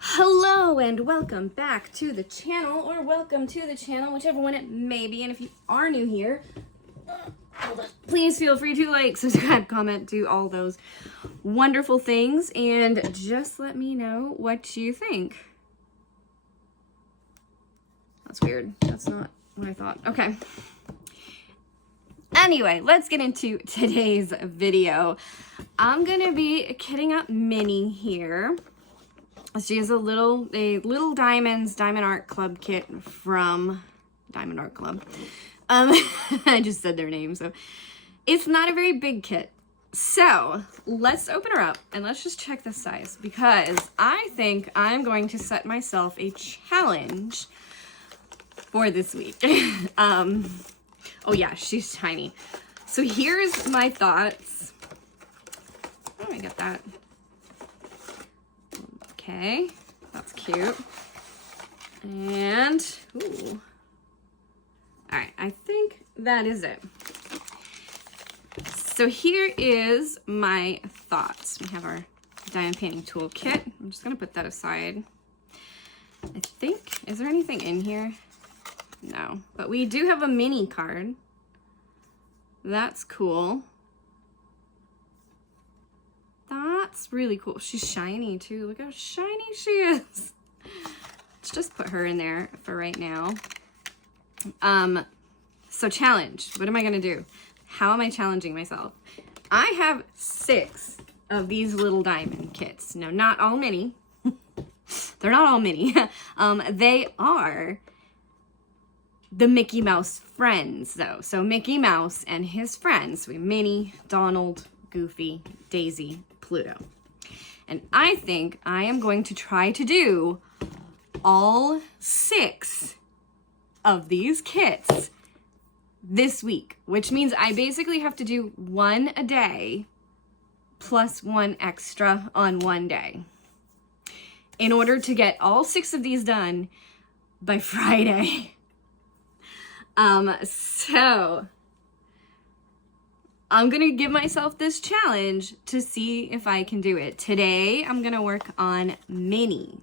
Hello and welcome back to the channel, or welcome to the channel, whichever one it may be. And if you are new here, please feel free to like, subscribe, comment, do all those wonderful things, and just let me know what you think. That's weird. That's not what I thought. Okay. Anyway, let's get into today's video. I'm gonna be kitting up Minnie here. She has a little diamond art club kit from Diamond Art Club. I just said their name, so it's not a very big kit. So let's open her up and let's just check the size, because I think I'm going to set myself a challenge for this week. Oh yeah, she's tiny. So here's my thoughts. How do I get that? Okay, that's cute. And, ooh. All right, I think that is it. So here is my thoughts. We have our diamond painting toolkit. I'm just gonna put that aside. I think, is there anything in here? No, but we do have a Minnie card. That's cool. That's really cool. She's shiny too. Look how shiny she is. Let's just put her in there for right now. So challenge. What am I gonna do? How am I challenging myself? I have 6 of these little diamond kits. No, not all Minnie. They're not all Minnie. They are the Mickey Mouse friends though. So Mickey Mouse and his friends. We have Minnie, Donald, Goofy, Daisy, Pluto. And I think I am going to try to do all 6 of these kits this week, which means I basically have to do 1 a day plus 1 extra on one day in order to get all 6 of these done by Friday. So I'm gonna give myself this challenge to see if I can do it. Today, I'm gonna work on Minnie.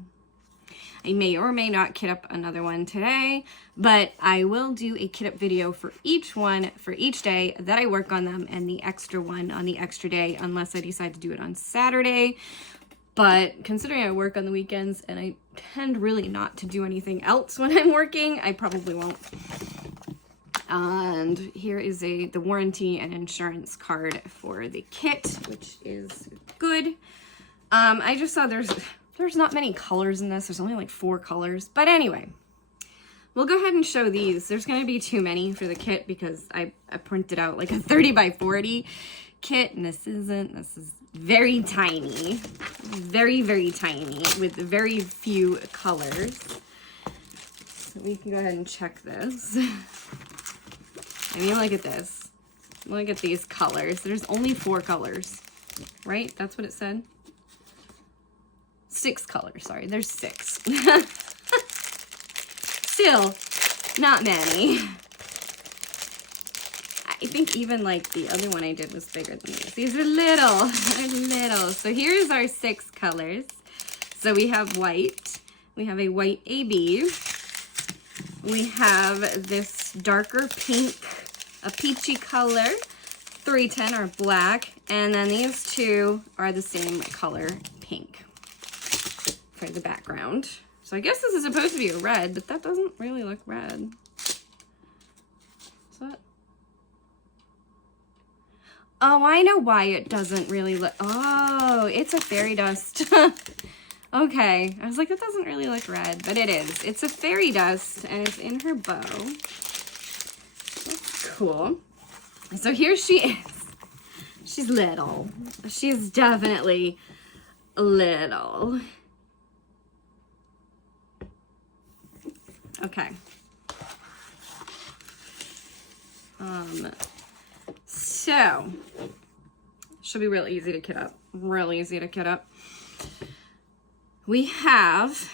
I may or may not kit up another one today, but I will do a kit up video for each one for each day that I work on them, and the extra one on the extra day, unless I decide to do it on Saturday. But considering I work on the weekends and I tend really not to do anything else when I'm working, I probably won't. And here is the warranty and insurance card for the kit, which is good. I just saw there's not many colors in this. There's only like 4 colors. But anyway, we'll go ahead and show these. There's going to be too many for the kit because I printed out like a 30 by 40 kit, and this isn't. This is very tiny. Very, very tiny with very few colors. So we can go ahead and check this. I mean, look at this. Look at these colors. There's only 4 colors, right? That's what it said. 6 colors, sorry. There's 6. Still, not many. I think even like the other one I did was bigger than these. These are little. They're little. So here's our 6 colors. So we have white. We have a white AB. We have this darker pink, a peachy color. 310 are black, and then these 2 are the same color, pink, for the background. So I guess this is supposed to be a red, but that doesn't really look red. Is that? Oh, I know why it doesn't really look. Oh, it's a fairy dust. Okay, I was like, that doesn't really look red, but it is. It's a fairy dust, and it's in her bow. That's cool. So here she is. She's little. She's definitely little. Okay. So, should be real easy to kit up. Real easy to kit up. We have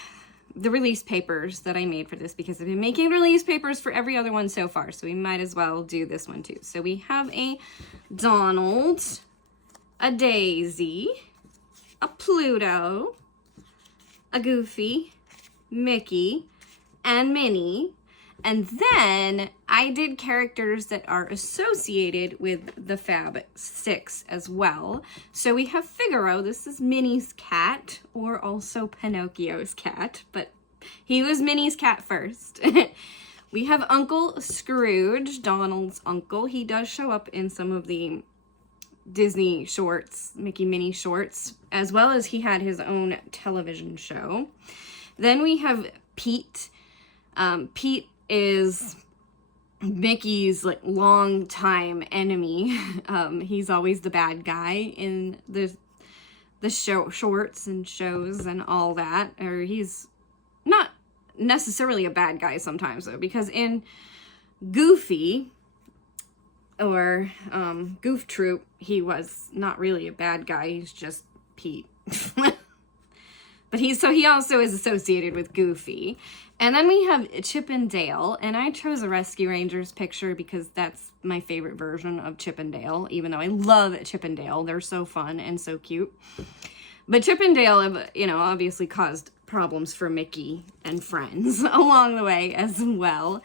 the release papers that I made for this because I've been making release papers for every other one so far, so we might as well do this one too. So we have a Donald, a Daisy, a Pluto, a Goofy, Mickey, and Minnie. And then I did characters that are associated with the Fab Six as well. So we have Figaro. This is Minnie's cat, or also Pinocchio's cat, but he was Minnie's cat first. We have Uncle Scrooge, Donald's uncle. He does show up in some of the Disney shorts, Mickey Minnie shorts, as well as he had his own television show. Then we have Pete. Pete is Mickey's like longtime enemy. He's always the bad guy in the shorts and shows and all that. Or he's not necessarily a bad guy sometimes though, because in Goofy or Goof Troop, he was not really a bad guy. He's just Pete. But he also is associated with Goofy. And then we have Chip and Dale, and I chose a Rescue Rangers picture because that's my favorite version of Chip and Dale, even though I love Chip and Dale. They're so fun and so cute. But Chip and Dale have, obviously caused problems for Mickey and friends along the way as well.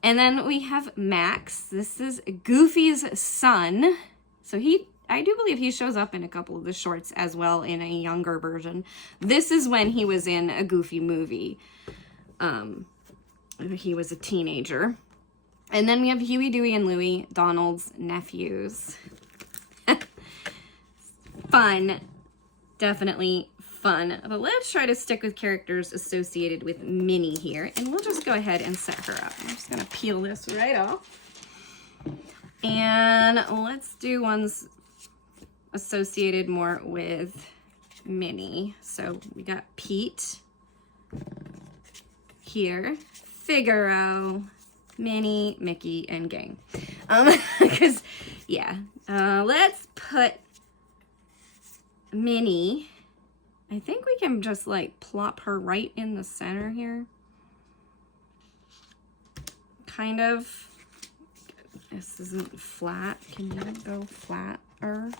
And then we have Max. This is Goofy's son. So I do believe he shows up in a couple of the shorts as well in a younger version. This is when he was in a Goofy movie. He was a teenager. And then we have Huey, Dewey, and Louie, Donald's nephews. Fun. Definitely fun. But let's try to stick with characters associated with Minnie here. And we'll just go ahead and set her up. I'm just going to peel this right off. And let's do ones associated more with Minnie. So we got Pete here, Figaro, Minnie, Mickey, and gang. Because, yeah. Let's put Minnie. I think we can just, like, plop her right in the center here. Kind of. This isn't flat. Can you go flatter? All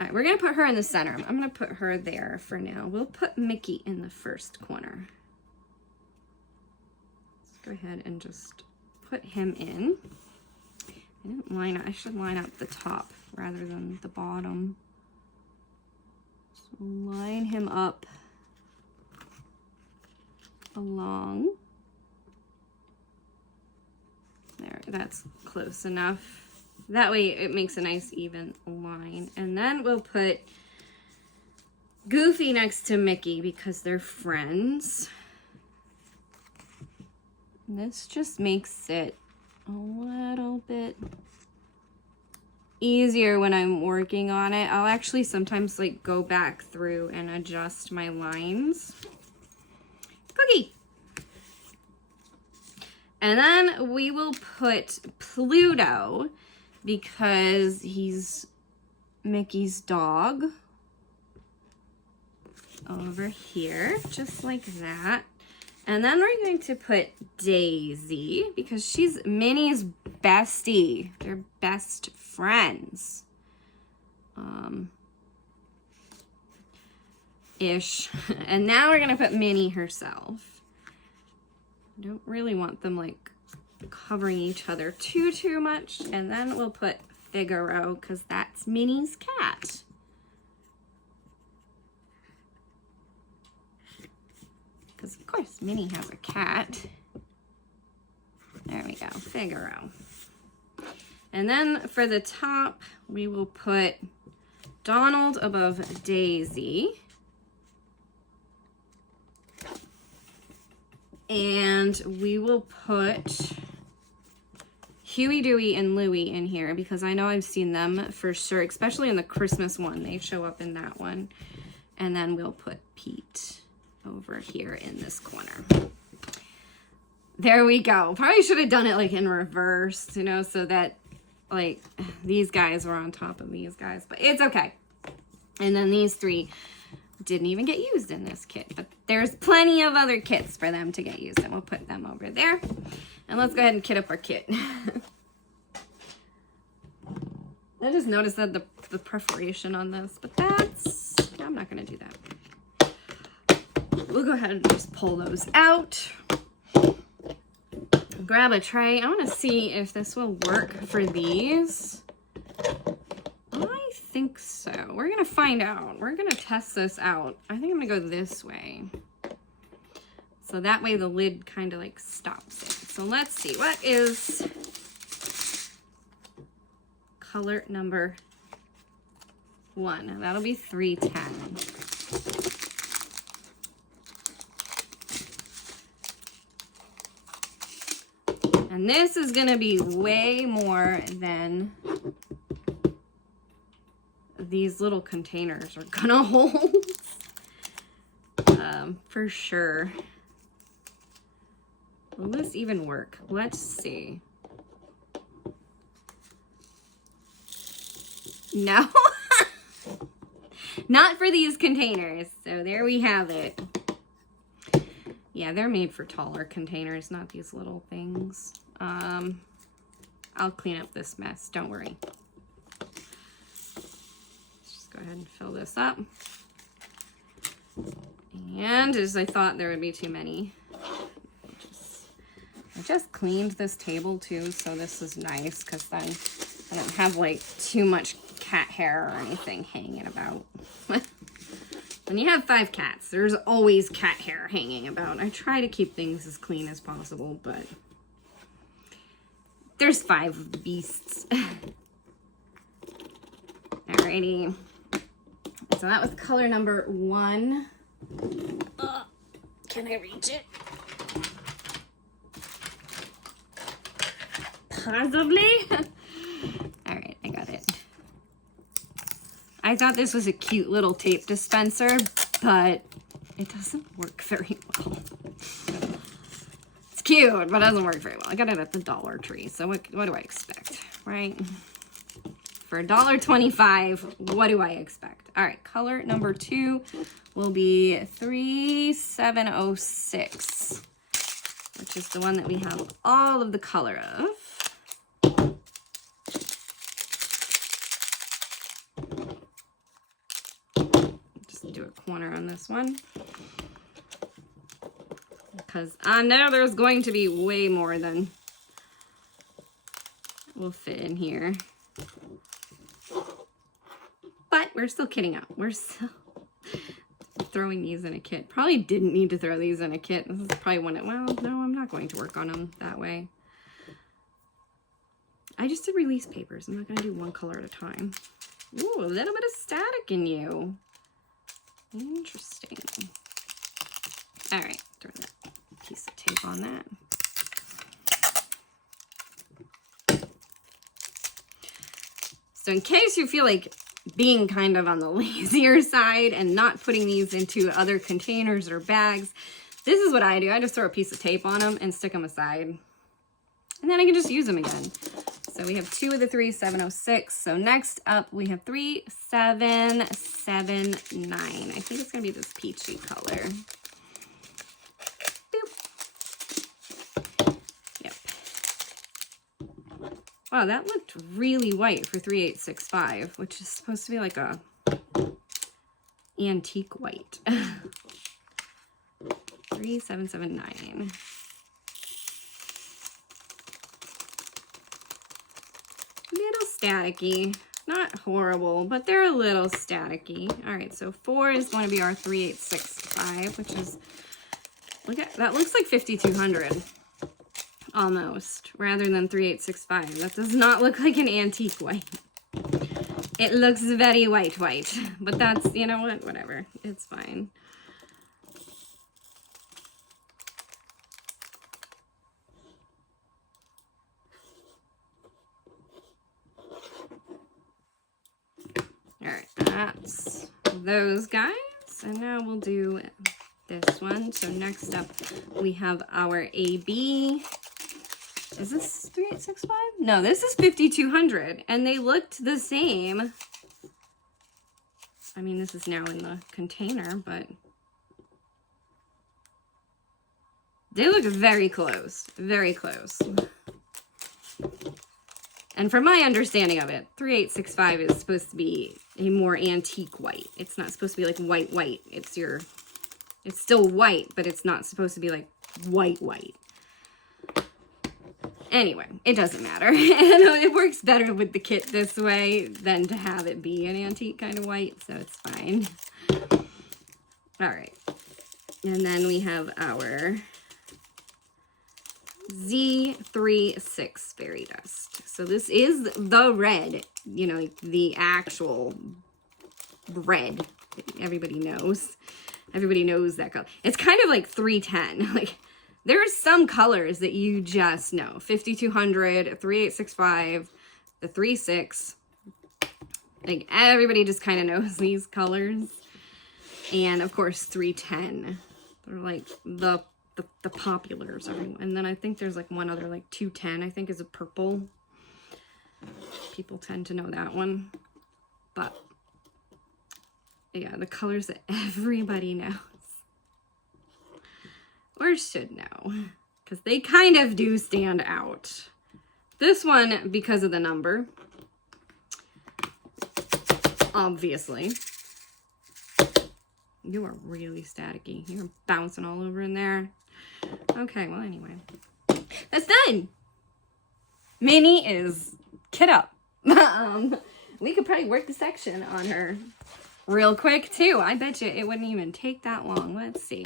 right, we're going to put her in the center. I'm going to put her there for now. We'll put Mickey in the first corner. Let's go ahead and just put him in. I didn't line up. I should line up the top rather than the bottom. So line him up along. There, that's close enough. That way it makes a nice even line. And then we'll put Goofy next to Mickey because they're friends. This just makes it a little bit easier when I'm working on it. I'll actually sometimes like go back through and adjust my lines. Cookie! And then we will put Pluto because he's Mickey's dog over here, just like that. And then we're going to put Daisy because she's Minnie's bestie. They're best friends. Ish. And now we're going to put Minnie herself. I don't really want them like covering each other too much. And then we'll put Figaro because that's Minnie's cat. Because of course Minnie has a cat. There we go, Figaro. And then for the top, we will put Donald above Daisy. And we will put Huey, Dewey, and Louie in here because I know I've seen them for sure, especially in the Christmas one. They show up in that one. And then we'll put Pete over here in this corner. There we go. Probably should have done it like in reverse, you know, so that like these guys were on top of these guys, but it's okay. And then these three didn't even get used in this kit, but there's plenty of other kits for them to get used, and we'll put them over there. And let's go ahead and kit up our kit. I just noticed that the perforation on this, but I'm not gonna do that. we'll go ahead and just pull those out. Grab a tray. I want to see if this will work for these. I think so. We're going to find out. We're going to test this out. I think I'm going to go this way. So that way the lid kind of like stops it. So let's see. What is color number 1? That'll be 310. And this is going to be way more than these little containers are going to hold. For sure. Will this even work? Let's see. No. Not for these containers. So there we have it. Yeah, they're made for taller containers, not these little things. I'll clean up this mess, don't worry. Let's just go ahead and fill this up. And as I thought there would be too many. I just cleaned this table too, so this is nice because then I don't have like too much cat hair or anything hanging about. When you have 5 cats, there's always cat hair hanging about. I try to keep things as clean as possible, but there's 5 beasts. Alrighty. So that was color number 1. Can I reach it? Possibly. Alright, I got it. I thought this was a cute little tape dispenser, but it doesn't work very well. It's cute, but it doesn't work very well. I got it at the Dollar Tree, so what do I expect, right? For $1.25, what do I expect? All right, color number 2 will be 3706, which is the one that we have all of the color of. Do a corner on this one because I know there's going to be way more than will fit in here, but we're still kidding out. We're still throwing these in a kit. Probably didn't need to throw these in a kit. This is probably one. Well, no, I'm not going to work on them that way. I just did release papers. I'm not going to do one color at a time. Ooh, a little bit of static in you. Interesting. All right, throw that piece of tape on that. So in case you feel like being kind of on the lazier side and not putting these into other containers or bags, this is what I do. I just throw a piece of tape on them and stick them aside. And then I can just use them again. So we have 2 of the 3706. So next up we have 3779. I think it's gonna be this peachy color. Boop. Yep. Wow, that looked really white for 3865, which is supposed to be like a antique white. 3779. Little staticky, not horrible, but they're a little staticky. All right, so 4 is going to be our 3865, which is, look at that, looks like 5200 almost, rather than 3865. That does not look like an antique white. It looks very white, but that's, you know what, whatever, it's fine. That's those guys, and now we'll do this one. So next up we have our AB. Is this 3865? No, this is 5200, and they looked the same. I mean, this is now in the container, but they look very close, very close. And from my understanding of it, 3865 is supposed to be a more antique white. It's not supposed to be like white. It's It's still white, but it's not supposed to be like white. Anyway, it doesn't matter. And it works better with the kit this way than to have it be an antique kind of white, so it's fine. All right. And then we have our Z36 Fairy Dust. So this is the red, you know, the actual red that everybody knows. Everybody knows that color. It's kind of like 310. Like, there are some colors that you just know. 5200, 3865, the 36. Like, everybody just kind of knows these colors. And, of course, 310. They're like the populars. And then I think there's like one other, like 210, I think is a purple. People tend to know that one. But, yeah, the colors that everybody knows. Or should know. Because they kind of do stand out. This one, because of the number. Obviously. You are really staticky. You're bouncing all over in there. Okay, well, anyway. That's done. Minnie is kit up. We could probably work the section on her real quick, too. I bet you it wouldn't even take that long. Let's see.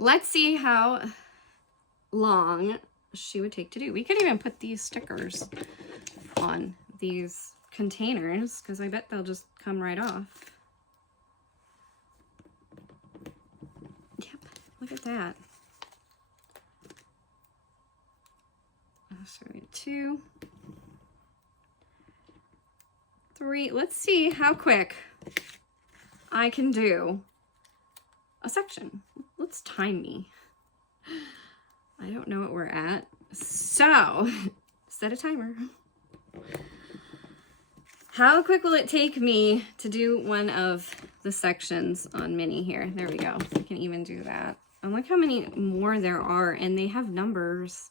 Let's see how long she would take to do. We could even put these stickers on these containers, because I bet they'll just come right off. Yep, look at that. So we have 2, 3. Let's see how quick I can do a section. Let's time me. I don't know what we're at. So, set a timer. How quick will it take me to do one of the sections on Minnie here? There we go. I can even do that. And look how many more there are, and they have numbers.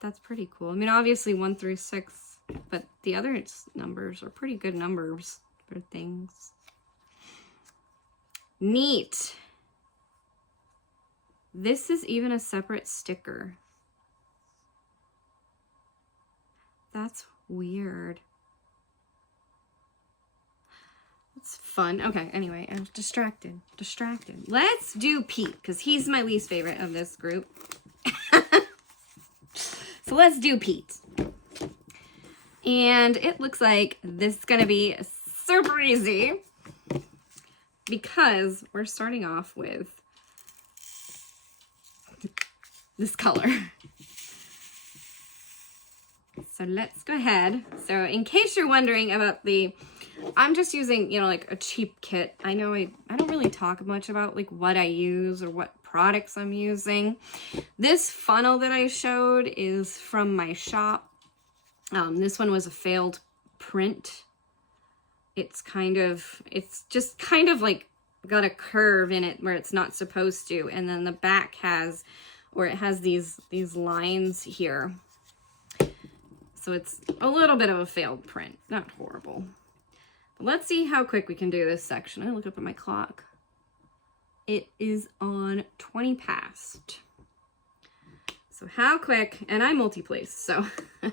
That's pretty cool. I mean, obviously 1 through 6, but the other numbers are pretty good numbers for things. Neat. This is even a separate sticker. That's weird. It's fun. Okay, anyway, I'm distracted. Let's do Pete, because he's my least favorite of this group. So let's do Pete. And it looks like this is going to be super easy, because we're starting off with this color. So let's go ahead. So in case you're wondering about I'm just using, you know, like a cheap kit. I know I don't really talk much about like what I use or what products I'm using. This funnel that I showed is from my shop. This one was a failed print. It's just kind of like got a curve in it where it's not supposed to. And then the back has these lines here. So it's a little bit of a failed print. Not horrible. But let's see how quick we can do this section. I look up at my clock. It is on 20 past. So how quick, and I multi-place, so I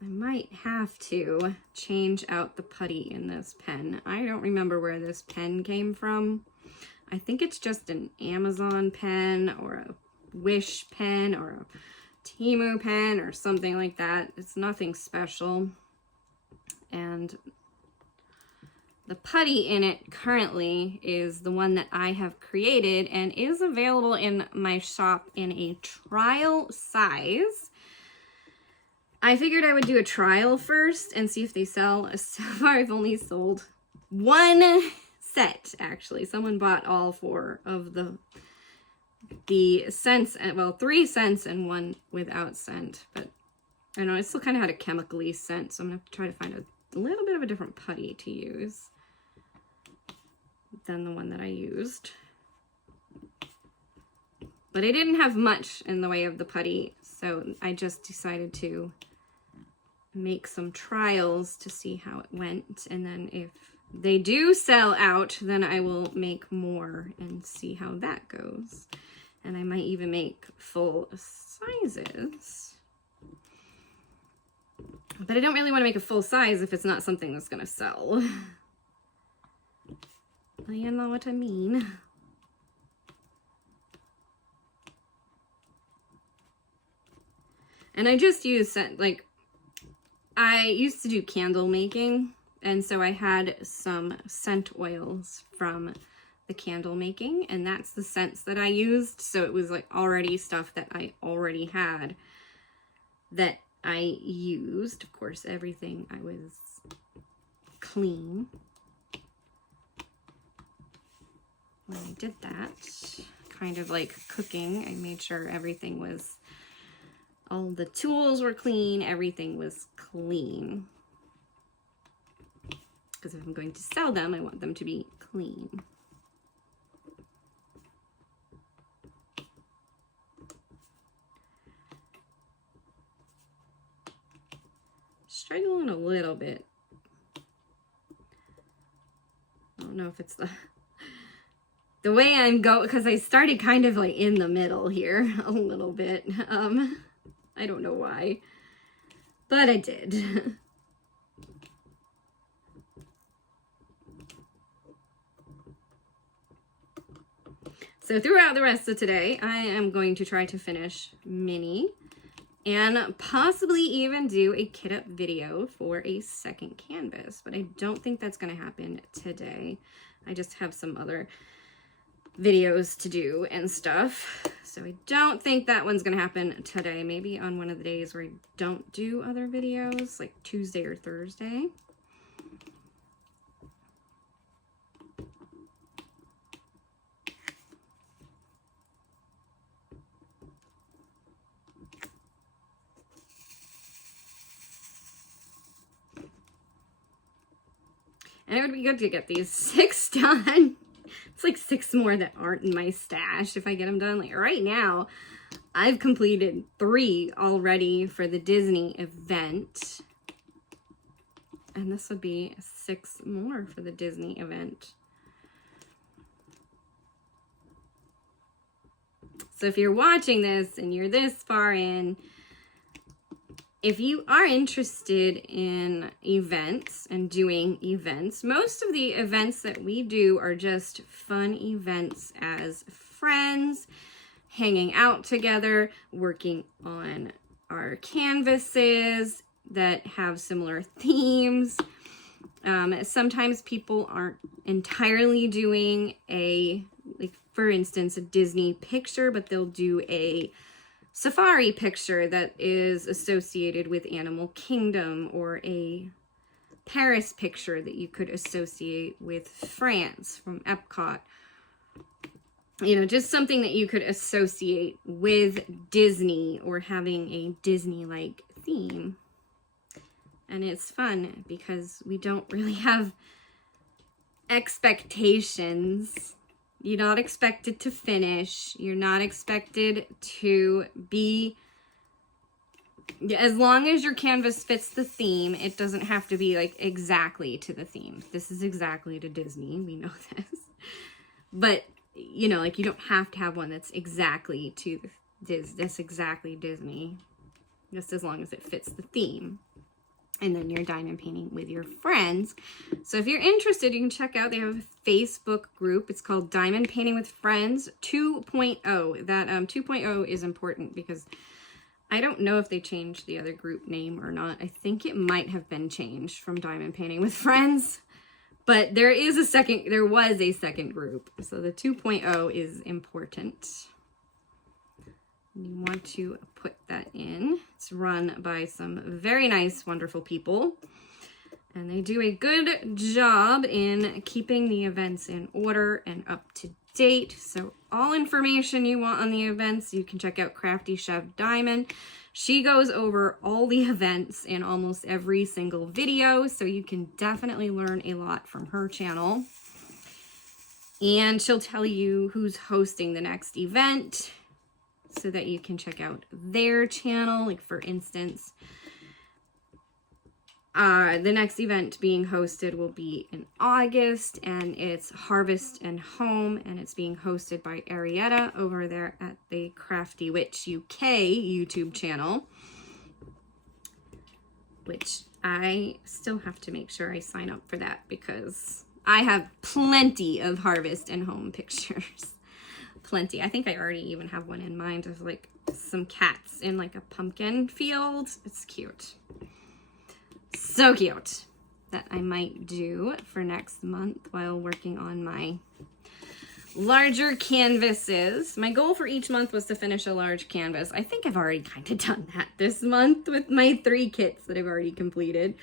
might have to change out the putty in this pen. I don't remember where this pen came from. I think it's just an Amazon pen or a Wish pen or a Temu pen or something like that. It's nothing special. And the putty in it currently is the one that I have created and is available in my shop in a trial size. I figured I would do a trial first and see if they sell. So far, I've only sold 1 set, actually. Someone bought all 4 of the scents, well, 3 scents and 1 without scent. But I don't know, it still kind of had a chemically scent, so I'm going to have to try to find a little bit of a different putty to use than the one that I used. But I didn't have much in the way of the putty, so I just decided to make some trials to see how it went. And then if they do sell out, then I will make more and see how that goes. And I might even make full sizes. But I don't really want to make a full size if it's not something that's going to sell. You know what I mean. And I just use, like, I used to do candle making. And so I had some scent oils from the candle making. And that's the scents that I used. So it was like already stuff that I already had that I used. Of course, everything I was clean when I did that. Kind of like cooking. I made sure everything was, all the tools were clean. Everything was clean. Because if I'm going to sell them, I want them to be clean. Struggling a little bit. I don't know if it's the way I'm going, because I started kind of like in the middle here a little bit. I don't know why, but I did. So throughout the rest of today, I am going to try to finish Minnie and possibly even do a kit up video for a second canvas, but I don't think that's going to happen today. I just have some other videos to do and stuff, so I don't think that one's going to happen today. Maybe on one of the days where I don't do other videos, like Tuesday or Thursday. And it would be good to get these 6 done. It's like 6 more that aren't in my stash if I get them done. Like right now, I've completed 3 already for the Disney event. And this would be 6 more for the Disney event. So if you're watching this and you're this far in, if you are interested in events and doing events, most of the events that we do are just fun events as friends, hanging out together, working on our canvases that have similar themes. Sometimes people aren't entirely doing a, like for instance, a Disney picture, but they'll do a safari picture that is associated with Animal Kingdom, or a Paris picture that you could associate with France from Epcot. You know, just something that you could associate with Disney or having a Disney-like theme. And it's fun because we don't really have expectations. You're not expected to finish. You're not expected to be, as long as your canvas fits the theme, it doesn't have to be like exactly to the theme. This is exactly to Disney. We know this. But, you know, like you don't have to have one that's exactly to this exactly Disney. Just as long as it fits the theme. And then you're diamond painting with your friends. So if you're interested, you can check out, they have a Facebook group. It's called Diamond Painting with Friends 2.0. That 2.0 is important because I don't know if they changed the other group name or not. I think it might have been changed from Diamond Painting with Friends. But there was a second group. So the 2.0 is important. You want to put that in. It's run by some very nice, wonderful people. And they do a good job in keeping the events in order and up to date. So all information you want on the events, you can check out Crafty Chef Diamond. She goes over all the events in almost every single video. So you can definitely learn a lot from her channel. And she'll tell you who's hosting the next event, so that you can check out their channel. Like for instance, The next event being hosted will be in August, and it's Harvest and Home, and it's being hosted by Arietta over there at the Crafty Witch UK YouTube channel, which I still have to make sure I sign up for that because I have plenty of Harvest and Home pictures. Plenty. I think I already even have one in mind of like some cats in like a pumpkin field. It's cute. So cute. That I might do for next month while working on my larger canvases. My goal for each month was to finish a large canvas. I think I've already kind of done that this month with my 3 kits that I've already completed.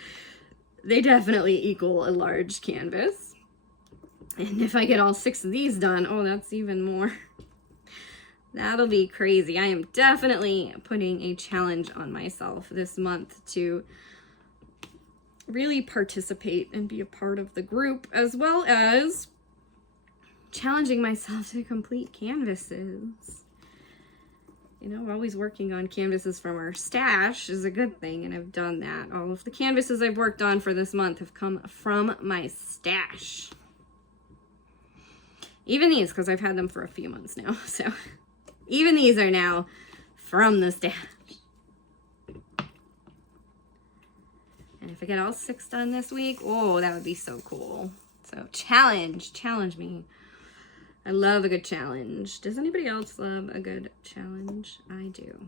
They definitely equal a large canvas. And if I get all 6 of these done, oh, that's even more. That'll be crazy. I am definitely putting a challenge on myself this month to really participate and be a part of the group, as well as challenging myself to complete canvases. You know, always working on canvases from our stash is a good thing, and I've done that. All of the canvases I've worked on for this month have come from my stash. Even these, because I've had them for a few months now, so even these are now from the stash. And if I get all 6 done this week, oh, that would be so cool. So challenge me. I love a good challenge. Does anybody else love a good challenge? I do.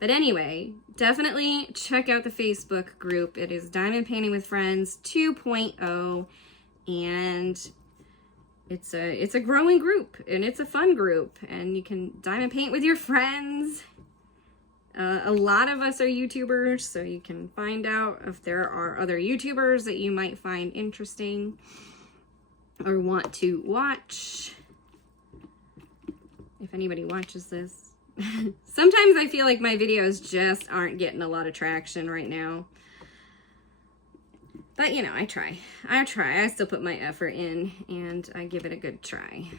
But anyway, definitely check out the Facebook group. It is Diamond Painting with Friends 2.0, and it's a growing group, and it's a fun group, and you can diamond paint with your friends. A lot of us are YouTubers, so you can find out if there are other YouTubers that you might find interesting or want to watch. If anybody watches this. Sometimes I feel like my videos just aren't getting a lot of traction right now. But, you know, I try. I still put my effort in, and I give it a good try.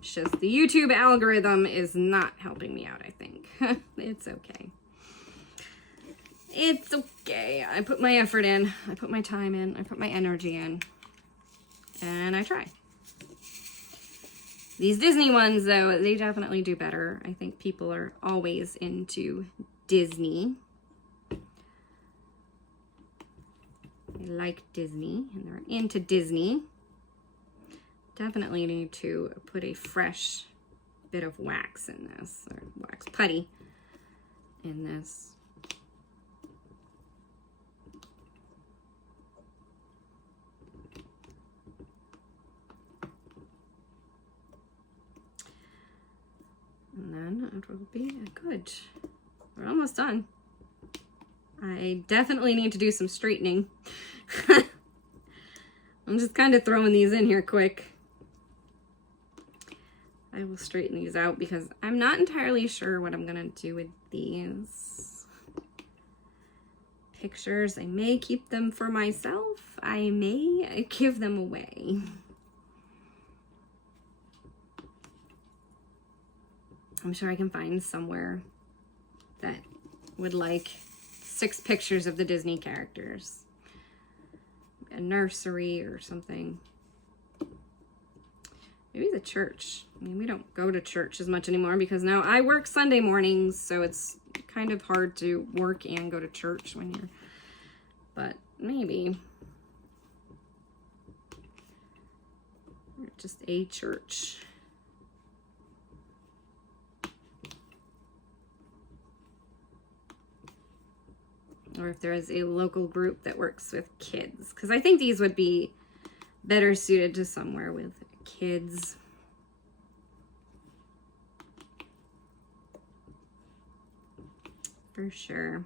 It's just the YouTube algorithm is not helping me out, I think. It's okay. It's okay. I put my effort in. I put my time in. I put my energy in. And I try. These Disney ones, though, they definitely do better. I think people are always into Disney. They like Disney, and they're into Disney. Definitely need to put a fresh bit of wax in this, or wax putty in this. And then it will be good. We're almost done. I definitely need to do some straightening. I'm just kind of throwing these in here quick. I will straighten these out because I'm not entirely sure what I'm gonna do with these pictures. I may keep them for myself. I may give them away. I'm sure I can find somewhere that would like 6 pictures of the Disney characters. A nursery or something. Maybe the church. I mean, we don't go to church as much anymore because now I work Sunday mornings, so it's kind of hard to work and go to church when you're, but maybe. Or just a church. Or if there is a local group that works with kids, because I think these would be better suited to somewhere with kids. For sure.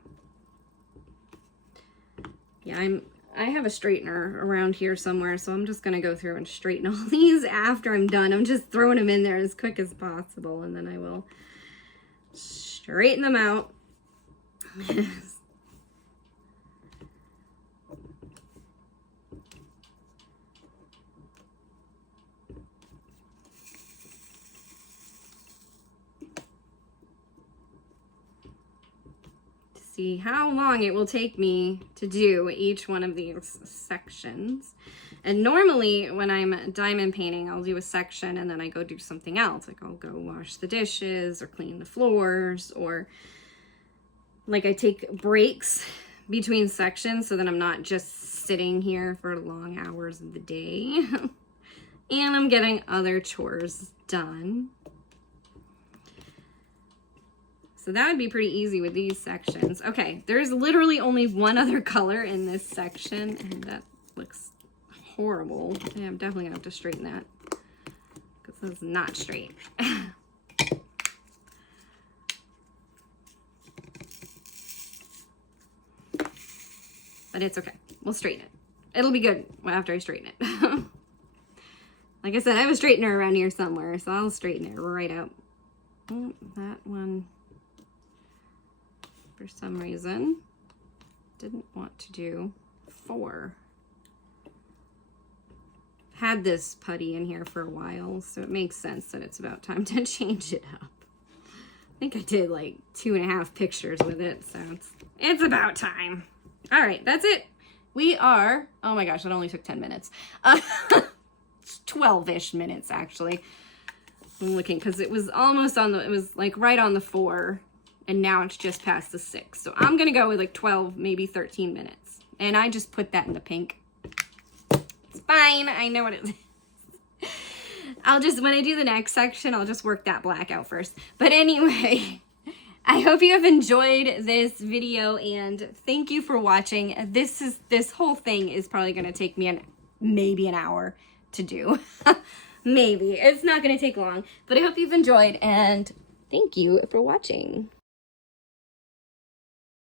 Yeah, I have a straightener around here somewhere, so I'm just gonna go through and straighten all these after I'm done. I'm just throwing them in there as quick as possible, and then I will straighten them out. see how long it will take me to do each one of these sections. And normally when I'm diamond painting, I'll do a section and then I go do something else. Like I'll go wash the dishes or clean the floors, or like I take breaks between sections so that I'm not just sitting here for long hours of the day. And I'm getting other chores done. So that would be pretty easy with these sections. Okay, there's literally only one other color in this section, and that looks horrible. Yeah, I'm definitely gonna have to straighten that because this is not straight. But it's okay. We'll straighten it. It'll be good after I straighten it. Like I said, I have a straightener around here somewhere, so I'll straighten it right out. Oh, that one, for some reason, didn't want to do 4. Had this putty in here for a while, so it makes sense that it's about time to change it up. I think I did like 2.5 pictures with it, so it's about time. All right, that's it. We are, oh my gosh, that only took 10 minutes. 12-ish minutes actually. I'm looking because it was almost on the, it was like right on the 4, and now it's just past the 6. So I'm gonna go with like 12, maybe 13 minutes. And I just put that in the pink. It's fine, I know what it is. I'll just, when I do the next section, I'll just work that black out first. But anyway, I hope you have enjoyed this video, and thank you for watching. This whole thing is probably gonna take me maybe an hour to do. Maybe. It's not gonna take long, but I hope you've enjoyed, and thank you for watching.